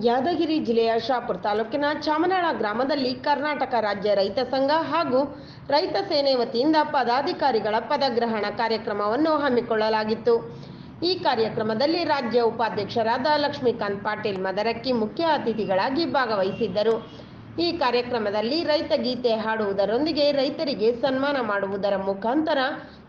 ಯಾದಗಿರಿ ಜಿಲ್ಲೆಯ ಶಾಪುರ್ ತಾಲೂಕಿನ ಚಾಮನಾಳ ಗ್ರಾಮದಲ್ಲಿ ಕರ್ನಾಟಕ ರಾಜ್ಯ ರೈತ ಸಂಘ ಹಾಗೂ ರೈತ ಸೇನೆ ವತಿಯಿಂದ ಪದಾಧಿಕಾರಿಗಳ ಪದಗ್ರಹಣ ಕಾರ್ಯಕ್ರಮವನ್ನು ಹಮ್ಮಿಕೊಳ್ಳಲಾಗಿತ್ತು. ಈ ಕಾರ್ಯಕ್ರಮದಲ್ಲಿ ರಾಜ್ಯ ಉಪಾಧ್ಯಕ್ಷರಾದ ಲಕ್ಷ್ಮೀಕಾಂತ್ ಪಾಟೀಲ್, ಮದರಕ್ಕಿ ಮುಖ್ಯ ಅತಿಥಿಗಳಾಗಿ ಭಾಗವಹಿಸಿದ್ದರು. ಈ ಕಾರ್ಯಕ್ರಮದಲ್ಲಿ ರೈತ ಗೀತೆ ಹಾಡುವುದರೊಂದಿಗೆ ರೈತರಿಗೆ ಸನ್ಮಾನ ಮಾಡುವುದರ ಮುಖಾಂತರ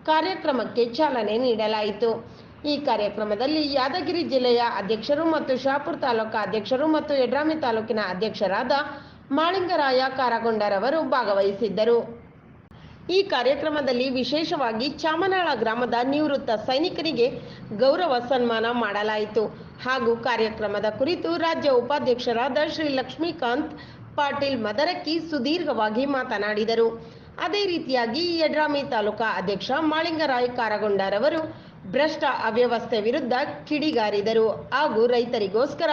ಕಾರ್ಯಕ್ರಮಕ್ಕೆ ಚಾಲನೆ ನೀಡಲಾಯಿತು. ಈ ಕಾರ್ಯಕ್ರಮದಲ್ಲಿ ಯಾದಗಿರಿ ಜಿಲ್ಲೆಯ ಅಧ್ಯಕ್ಷರು ಮತ್ತು ಶಾಪುರ ತಾಲೂಕಾ ಅಧ್ಯಕ್ಷರು ಮತ್ತು ಯಡ್ರಾಮಿ ತಾಲೂಕಿನ ಅಧ್ಯಕ್ಷರಾದ ಮಾಳಿಂಗರಾಯ ಕಾರಗೊಂಡರವರು ಭಾಗವಹಿಸಿದ್ದರು. ಈ ಕಾರ್ಯಕ್ರಮದಲ್ಲಿ ವಿಶೇಷವಾಗಿ ಚಾಮನಾಳ ಗ್ರಾಮದ ನಿವೃತ್ತ ಸೈನಿಕರಿಗೆ ಗೌರವ ಸನ್ಮಾನ ಮಾಡಲಾಯಿತು. ಹಾಗೂ ಕಾರ್ಯಕ್ರಮದ ಕುರಿತು ರಾಜ್ಯ ಉಪಾಧ್ಯಕ್ಷರಾದ ಶ್ರೀ ಲಕ್ಷ್ಮೀಕಾಂತ್ ಪಾಟೀಲ್ ಮದರಕ್ಕಿ ಸುದೀರ್ಘವಾಗಿ ಮಾತನಾಡಿದರು. ಅದೇ ರೀತಿಯಾಗಿ ಯಡ್ರಾಮಿ ತಾಲೂಕಾ ಅಧ್ಯಕ್ಷ ಮಾಳಿಂಗರಾಯ್ ಕಾರಗೊಂಡರವರು ಭ್ರಷ್ಟ ಅವ್ಯವಸ್ಥೆ ವಿರುದ್ಧ ಕಿಡಿಗಾರಿದರು ಹಾಗೂ ರೈತರಿಗೋಸ್ಕರ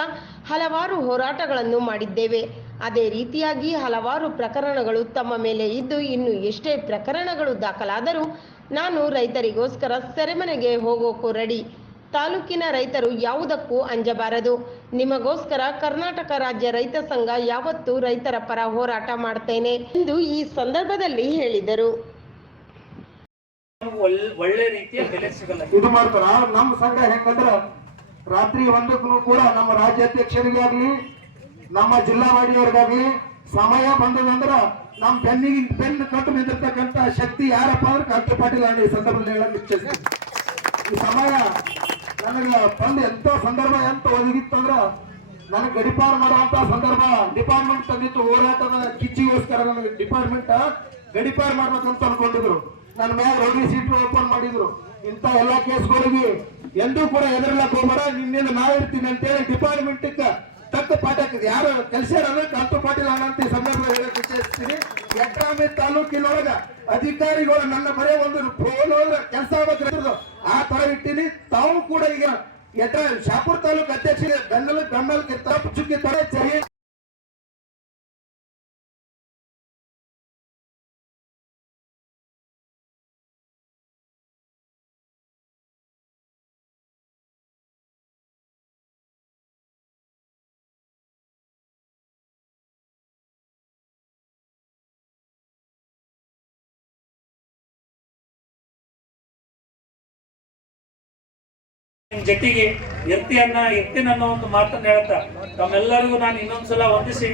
ಹಲವಾರು ಹೋರಾಟಗಳನ್ನು ಮಾಡಿದ್ದೇವೆ. ಅದೇ ರೀತಿಯಾಗಿ ಹಲವಾರು ಪ್ರಕರಣಗಳು ತಮ್ಮ ಮೇಲೆ ಇದ್ದು ಇನ್ನು ಎಷ್ಟೇ ಪ್ರಕರಣಗಳು ದಾಖಲಾದರೂ ನಾನು ರೈತರಿಗೋಸ್ಕರ ಸೆರೆಮನೆಗೆ ಹೋಗೋಕು ರೆಡಿ. ತಾಲೂಕಿನ ರೈತರು ಯಾವುದಕ್ಕೂ ಅಂಜಬಾರದು. ನಿಮಗೋಸ್ಕರ ಕರ್ನಾಟಕ ರಾಜ್ಯ ರೈತ ಸಂಘ ಯಾವತ್ತೂ ರೈತರ ಪರ ಹೋರಾಟ ಮಾಡ್ತೇನೆ ಎಂದು ಈ ಸಂದರ್ಭದಲ್ಲಿ ಹೇಳಿದರು. ಒಳ್ಳೆ ಒಳ್ಳೆ ರೀತಿಯ ಬೆಲೆ ಸಿಗಲ್ಲ. ಇದು ಮಾಡ್ತಾರ. ನಮ್ಮ ಸಂಘ ಹೆಂಗಂದ್ರ ರಾತ್ರಿ ಒಂದಕ್ಕೂ ಕೂಡ ನಮ್ಮ ರಾಜ್ಯಾಧ್ಯಕ್ಷರಿಗೆ ಆಗ್ಲಿ ನಮ್ಮ ಜಿಲ್ಲಾ ವಾಡಿಯವ್ರಿಗಾಗ್ಲಿ ಸಮಯ ಬಂದದಂದ್ರ ನಮ್ಮ ಬೆನ್ನಿಗೆ ಬೆನ್ ಕಟ್ಟು ನಿಂತಿರ್ತಕ್ಕಂತ ಶಕ್ತಿ ಯಾರಪ್ಪ ಅಂದ್ರೆ ಕಾಂತಿ ಪಾಟೀಲ್ ಈ ಸಂದರ್ಭದಲ್ಲಿ ಹೇಳಕ್ ಇಚ್ಛಿಸ್ತೀನಿ ಈ ಸಮಯ ನನಗೆ ಬಂದ ಎಂತ ಸಂದರ್ಭ, ಎಂತ ಒದಗಿತ್ತಂದ್ರ ನನಗೆ ಗಡಿಪಾರ್ ಮಾಡುವಂತ ಸಂದರ್ಭ ಡಿಪಾರ್ಟ್ಮೆಂಟ್ ತಂದಿತ್ತು. ಹೋರಾಟದ ಕಿಚ್ಚಿಗೋಸ್ಕರ ನನಗೆ ಡಿಪಾರ್ಟ್ಮೆಂಟ್ ಗಡಿಪಾರ್ ಮಾಡ್ಬೇಕಂತ ಅನ್ಕೊಂಡಿದ್ರು. ನನ್ನ ಮ್ಯಾಲ ರೌಡಿ ಸೀಟ್ ಓಪನ್ ಮಾಡಿದ್ರು. ಇಂಥ ಎಲ್ಲ ಕೇಸ್ಗಳಿಗೆ ಎಂದೂ ಕೂಡ ಎದುರಲ್ಲಕ್ ಹೋಗ್ಬೇಡ. ನಿನ್ನಿಂದ ನಾ ಇರ್ತೀನಿ ಅಂತೇಳಿ ಡಿಪಾರ್ಟ್ಮೆಂಟ್ ತಕ್ಕ ಪಾಠ ಯಾರು ಕೆಲಸ ಕಾಂತು ಪಾಟೀಲ್ ಈ ಸಂದರ್ಭದಲ್ಲಿ ಹೇಳಕ್ ಇಚ್ಛಿಸ್ತೀನಿ ಎಟ್ರಾಮಿ ತಾಲೂಕಿನೊಳಗ ಅಧಿಕಾರಿಗಳು ನನ್ನ ಬರೇ ಒಂದು ಫೋನ್ ಹೋದ್ರೆ ಕೆಲಸ ಆಗ್ಬೇಕು ಆ ತರ ಇಟ್ಟಿನಿ. ತಾವು ಕೂಡ ಈಗ ಎಟ್ರ ಶಾಪುರ ತಾಲೂಕು ಅಧ್ಯಕ್ಷ ಬೆಂಬಲ ಬೆಂಬಲಕ್ಕೆ ತಪ್ಪು ಚುಕ್ಕಿ ತರ ಸರಿ ಜೊತೆಗೆ ಎತ್ತಿಯನ್ನ ಎತ್ತಿನ ಒಂದು ಮಾತನ್ನು ಹೇಳ್ತಾ, ತಮ್ಮೆಲ್ಲರಿಗೂ ನಾನು ಇನ್ನೊಂದ್ಸಲ ವಂದಿಸಿ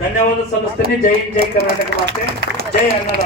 ಧನ್ಯವಾದ ಸಲ್ಲಿಸ್ತೀನಿ. ಜೈ ಜೈ ಕರ್ನಾಟಕ ಮಾತೆ. ಜೈ ಅನ್ನದ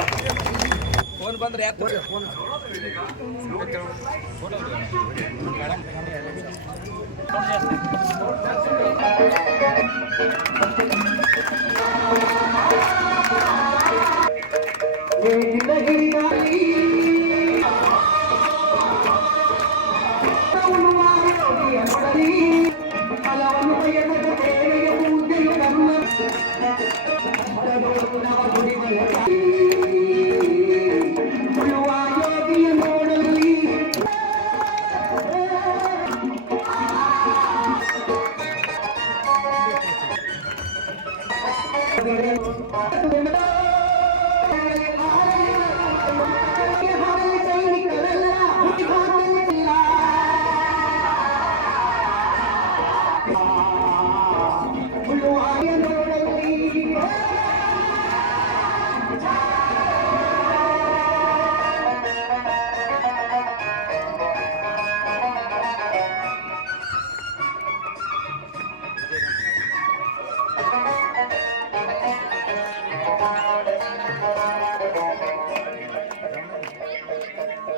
I'm gonna.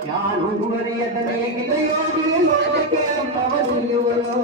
ಯಾರು ಗುರಿಯದ ಮೇಲೆ ಯೋಗಿ ನೋಡಕ್ಕೆ ಪವನಿರುವರು